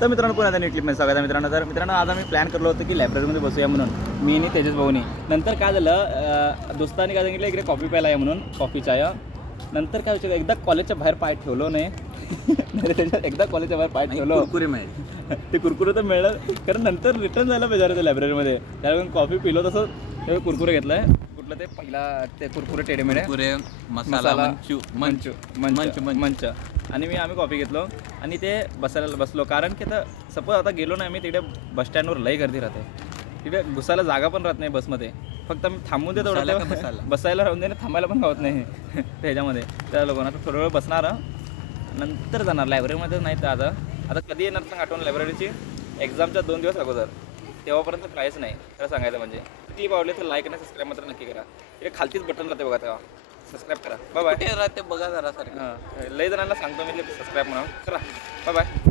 तर मित्रांनो पुन्हा त्या क्लिपमध्ये स्वागत आहे मित्रांनो. तर मित्रांनो आज आम्ही प्लॅन करलो होतो की लायब्ररीमध्ये बसूया म्हणून, मी आणि तेजस भाऊनी. नंतर काय झालं, दोस्तांनी काय सांगितलं इकडे कॉफी प्यायला आहे म्हणून, कॉफी चाय. नंतर काय विचार एकदा कॉलेजच्या बाहेर पाय ठेवलो नाही त्याच्यात एकदा कॉलेजच्या बाहेर पाय ठेवलो, कुरकुरे मिळेल ते कुरकुरे तर मिळलं, कारण नंतर रिटर्न जायला पाहिजे होतं लायब्ररीमध्ये. त्यावेळी कॉफी पिलो तसं ते कुरकुरे घेतलं आहे. कुठलं ते पहिला ते कुरकुरे टेडेमेडे कुरकुरे मसाला मंच आणि आम्ही कॉफी घेतलो आणि ते बसायला बसलो. कारण की आता सपोज आता गेलो नाही आम्ही तिकडे बसस्टँडवर लई गर्दी राहते, तिकडे घुसायला जागा पण राहत नाही बसमध्ये. फक्त आम्ही थांबून देतो बसायला राहून दे ना, थांबायला पण गावत नाही त्याच्यामध्ये. त्या लोकांना आता थोडा वेळ बसणार, नंतर जाणार लायब्ररीमध्ये. नाही तर आता कधी येणार सांग आठवण लायब्ररीची? एक्झामच्या 2 दिवस अगोदर, तेव्हापर्यंत काहीच नाही खरं सांगायचं म्हणजे. क्लिप आवडली तर लाईक आणि सबस्क्राईब मात्र नक्की करा. इकडे खालतीच बटन राहते बघा, तेव्हा सबस्क्राईब करा. Bye bye. राहते बघा जरा सारखं. हां, लई जणांना सांगतो मी सबस्क्राईब म्हणून करा. Bye bye.